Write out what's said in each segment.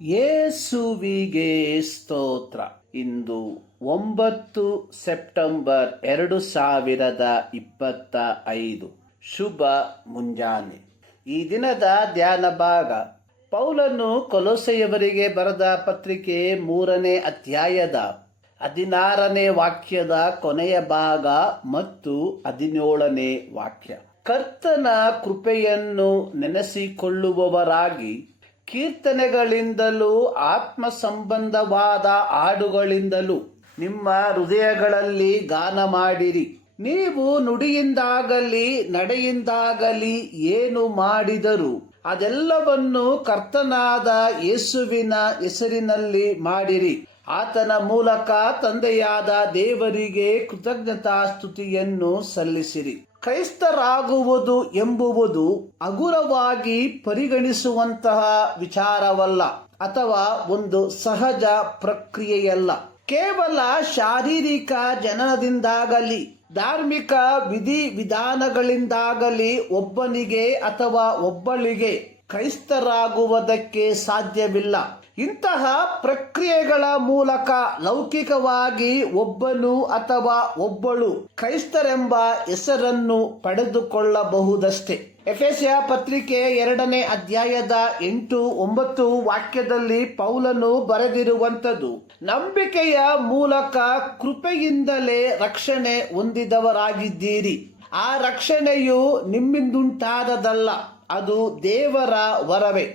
ಯೇಸುವಿಗೆ ಸ್ತೋತ್ರ. ಇಂದು 9 ಸೆಪ್ಟೆಂಬರ್ 2025. ಶುಭ ಮುಂಜಾನೆ. ಈ ದಿನದ ಧ್ಯಾನ ಭಾಗ ಪೌಲನು ಕೊಲೊಸೆಯವರಿಗೆ ಬರೆದ ಪತ್ರಿಕೆ 3ನೇ ಅಧ್ಯಾಯದ 16ನೇ ವಾಕ್ಯದ ಕೊನೆಯ ಭಾಗ ಮತ್ತು 17ನೇ ವಾಕ್ಯ. ಕರ್ತನ ಕೃಪೆಯನ್ನು ನೆನೆಸಿಕೊಳ್ಳುವವರಾಗಿ ಕೀರ್ತನೆಗಳಿಂದಲೂ ಆತ್ಮ ಸಂಬಂಧವಾದ ಹಾಡುಗಳಿಂದಲೂ ನಿಮ್ಮ ಹೃದಯಗಳಲ್ಲಿ ಗಾನ ಮಾಡಿರಿ. ನೀವು ನುಡಿಯಿಂದಾಗಲಿ ನಡೆಯಿಂದಾಗಲಿ ಏನು ಮಾಡಿದರೂ ಅದೆಲ್ಲವನ್ನು ಕರ್ತನಾದ ಯೇಸುವಿನ ಹೆಸರಿನಲ್ಲಿ ಮಾಡಿರಿ. ಆತನ ಮೂಲಕ ತಂದೆಯಾದ ದೇವರಿಗೆ ಕೃತಜ್ಞತಾಸ್ತುತಿಯನ್ನು ಸಲ್ಲಿಸಿರಿ. ಕ್ರೈಸ್ತರಾಗುವುದು ಎಂಬುವುದು ಹಗುರವಾಗಿ ಪರಿಗಣಿಸುವಂತಹ ವಿಚಾರವಲ್ಲ ಅಥವಾ ಒಂದು ಸಹಜ ಪ್ರಕ್ರಿಯೆಯಲ್ಲ. ಕೇವಲ ಶಾರೀರಿಕ ಜನನದಿಂದಾಗಲಿ ಧಾರ್ಮಿಕ ವಿಧಿವಿಧಾನಗಳಿಂದಾಗಲಿ ಒಬ್ಬನಿಗೆ ಅಥವಾ ಒಬ್ಬಳಿಗೆ ಕ್ರೈಸ್ತರಾಗುವುದಕ್ಕೆ ಸಾಧ್ಯವಿಲ್ಲ. ಇಂತಹ ಪ್ರಕ್ರಿಯೆಗಳ ಮೂಲಕ ಲೌಕಿಕವಾಗಿ ಒಬ್ಬನು ಅಥವಾ ಒಬ್ಬಳು ಕ್ರೈಸ್ತರೆಂಬ ಹೆಸರನ್ನು ಪಡೆದುಕೊಳ್ಳಬಹುದಷ್ಟೇ. ಎಫೆಸ್ಯ ಪತ್ರಿಕೆ 2ನೇ ಅಧ್ಯಾಯದ 8-9 ವಾಕ್ಯದಲ್ಲಿ ಪೌಲನು ಬರೆದಿರುವಂಥದ್ದು, ನಂಬಿಕೆಯ ಮೂಲಕ ಕೃಪೆಯಿಂದಲೇ ರಕ್ಷಣೆ ಹೊಂದಿದವರಾಗಿದ್ದೀರಿ. ಆ ರಕ್ಷಣೆಯು ನಿಮ್ಮಿಂದುಂಟಾದದಲ್ಲ, ಅದು ದೇವರ ವರವೇ.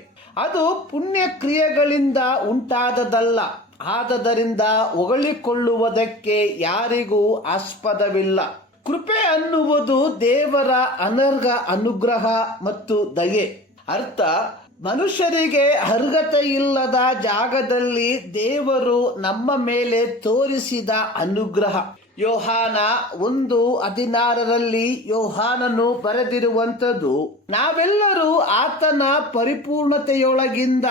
ಅದು ಪುಣ್ಯ ಕ್ರಿಯೆಗಳಿಂದ ಉಂಟಾದದಲ್ಲ. ಆದದರಿಂದ ಹೊಗಳಿಕೊಳ್ಳುವುದಕ್ಕೆ ಯಾರಿಗೂ ಆಸ್ಪದವಿಲ್ಲ. ಕೃಪೆ ಅನ್ನುವುದು ದೇವರ ಅನರ್ಹ ಅನುಗ್ರಹ ಮತ್ತು ದಯೆ. ಅರ್ಥ, ಮನುಷ್ಯರಿಗೆ ಅರ್ಹತೆ ಇಲ್ಲದ ಜಾಗದಲ್ಲಿ ದೇವರು ನಮ್ಮ ಮೇಲೆ ತೋರಿಸಿದ ಅನುಗ್ರಹ. ಯೋಹಾನ 1:16 ಯೋಹಾನನು ಬರೆದಿರುವಂಥದ್ದು, ನಾವೆಲ್ಲರೂ ಆತನ ಪರಿಪೂರ್ಣತೆಯೊಳಗಿಂದ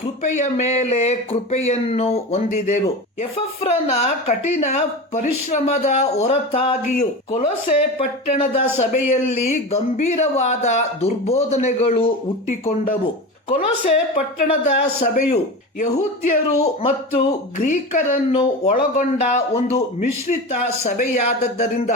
ಕೃಪೆಯ ಮೇಲೆ ಕೃಪೆಯನ್ನು ಹೊಂದಿದೆವು. ಎಫಫ್ರನ ಕಠಿಣ ಪರಿಶ್ರಮದ ಹೊರತಾಗಿಯೂ ಕೊಲೊಸೆ ಪಟ್ಟಣದ ಸಭೆಯಲ್ಲಿ ಗಂಭೀರವಾದ ದುರ್ಬೋಧನೆಗಳು ಹುಟ್ಟಿಕೊಂಡವು. ಕೊಲೊಸೆ ಪಟ್ಟಣದ ಸಭೆಯು ಯಹೂದ್ಯರು ಮತ್ತು ಗ್ರೀಕರನ್ನು ಒಳಗೊಂಡ ಒಂದು ಮಿಶ್ರಿತ ಸಭೆಯಾದದ್ದರಿಂದ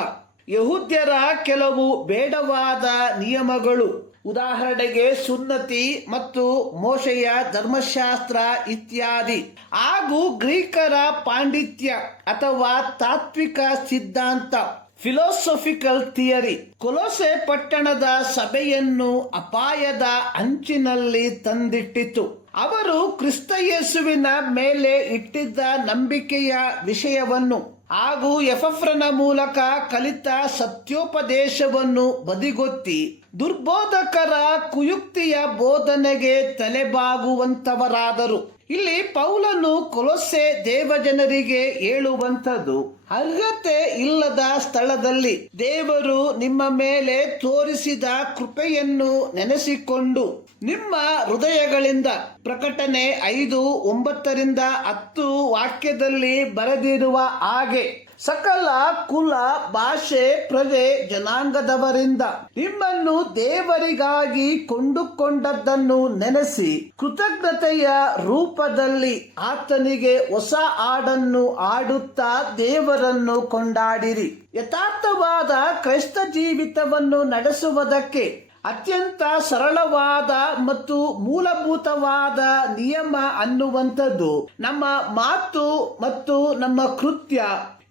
ಯಹೂದ್ಯರ ಕೆಲವು ಬೇಡವಾದ ನಿಯಮಗಳು, ಉದಾಹರಣೆಗೆ ಸುನ್ನತಿ ಮತ್ತು ಮೋಶೆಯ ಧರ್ಮಶಾಸ್ತ್ರ ಇತ್ಯಾದಿ, ಹಾಗೂ ಗ್ರೀಕರ ಪಾಂಡಿತ್ಯ ಅಥವಾ ತಾತ್ವಿಕ ಸಿದ್ಧಾಂತ ಫಿಲಾಸಫಿಕಲ್ ಥಿಯರಿ ಕೊಲೊಸೆ ಪಟ್ಟಣದ ಸಭೆಯನ್ನು ಅಪಾಯದ ಅಂಚಿನಲ್ಲಿ ತಂದಿಟ್ಟಿತು. ಅವರು ಕ್ರಿಸ್ತ ಯೇಸುವಿನ ಮೇಲೆ ಇಟ್ಟಿದ್ದ ನಂಬಿಕೆಯ ವಿಷಯವನ್ನು ಹಾಗೂ ಎಫಫ್ರನ ಮೂಲಕ ಕಲಿತ ಸತ್ಯೋಪದೇಶವನ್ನು ಬದಿಗೊತ್ತಿ ದುರ್ಬೋಧಕರ ಕುಯುಕ್ತಿಯ ಬೋಧನೆಗೆ ತಲೆಬಾಗುವಂತವರಾದರು. ಇಲ್ಲಿ ಪೌಲನು ಕೊಲೊಸೆ ದೇವಜನರಿಗೆ ಹೇಳುವಂಥದ್ದು, ಅರ್ಹತೆ ಇಲ್ಲದ ಸ್ಥಳದಲ್ಲಿ ದೇವರು ನಿಮ್ಮ ಮೇಲೆ ತೋರಿಸಿದ ಕೃಪೆಯನ್ನು ನೆನೆಸಿಕೊಂಡು ನಿಮ್ಮ ಹೃದಯಗಳಿಂದ, ಪ್ರಕಟಣೆ 5:9-10 ವಾಕ್ಯದಲ್ಲಿ ಬರೆದಿರುವ ಹಾಗೆ, ಸಕಲ ಕುಲ, ಭಾಷೆ, ಪ್ರಜೆ, ಜನಾಂಗದವರಿಂದ ನಿಮ್ಮನ್ನು ದೇವರಿಗಾಗಿ ಕೊಂಡುಕೊಂಡದ್ದನ್ನು ನೆನೆಸಿ ಕೃತಜ್ಞತೆಯ ರೂಪದಲ್ಲಿ ಆತನಿಗೆ ಹೊಸ ಹಾಡನ್ನು ಹಾಡುತ್ತಾ ದೇವರನ್ನು ಕೊಂಡಾಡಿರಿ. ಯಥಾರ್ಥವಾದ ಕ್ರೈಸ್ತ ಜೀವಿತವನ್ನು ನಡೆಸುವುದಕ್ಕೆ ಅತ್ಯಂತ ಸರಳವಾದ ಮತ್ತು ಮೂಲಭೂತವಾದ ನಿಯಮ ಅನ್ನುವಂಥದ್ದು ನಮ್ಮ ಮಾತು ಮತ್ತು ನಮ್ಮ ಕೃತ್ಯ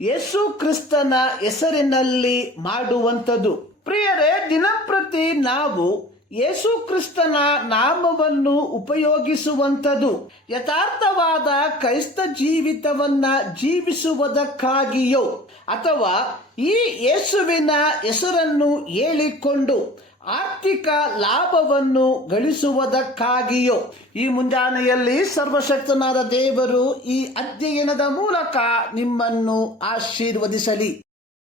ಯೇಸು ಕ್ರಿಸ್ತನ ಹೆಸರಿನಲ್ಲಿ ಮಾಡುವಂಥದ್ದು. ಪ್ರಿಯರೇ, ದಿನಂಪ್ರತಿ ನಾವು ಯೇಸು ಕ್ರಿಸ್ತನ ನಾಮವನ್ನು ಉಪಯೋಗಿಸುವಂಥದ್ದು ಯಥಾರ್ಥವಾದ ಕ್ರೈಸ್ತ ಜೀವಿತವನ್ನ ಜೀವಿಸುವುದಕ್ಕಾಗಿಯೋ ಅಥವಾ ಈ ಯೇಸುವಿನ ಹೆಸರನ್ನು ಹೇಳಿಕೊಂಡು ಆರ್ಥಿಕ ಲಾಭವನ್ನು ಗಳಿಸುವುದಕ್ಕಾಗಿಯೋ. ಈ ಮುಂಜಾನೆಯಲ್ಲಿ ಸರ್ವಶಕ್ತನಾದ ದೇವರು ಈ ಅಧ್ಯಯನದ ಮೂಲಕ ನಿಮ್ಮನ್ನು ಆಶೀರ್ವದಿಸಲಿ.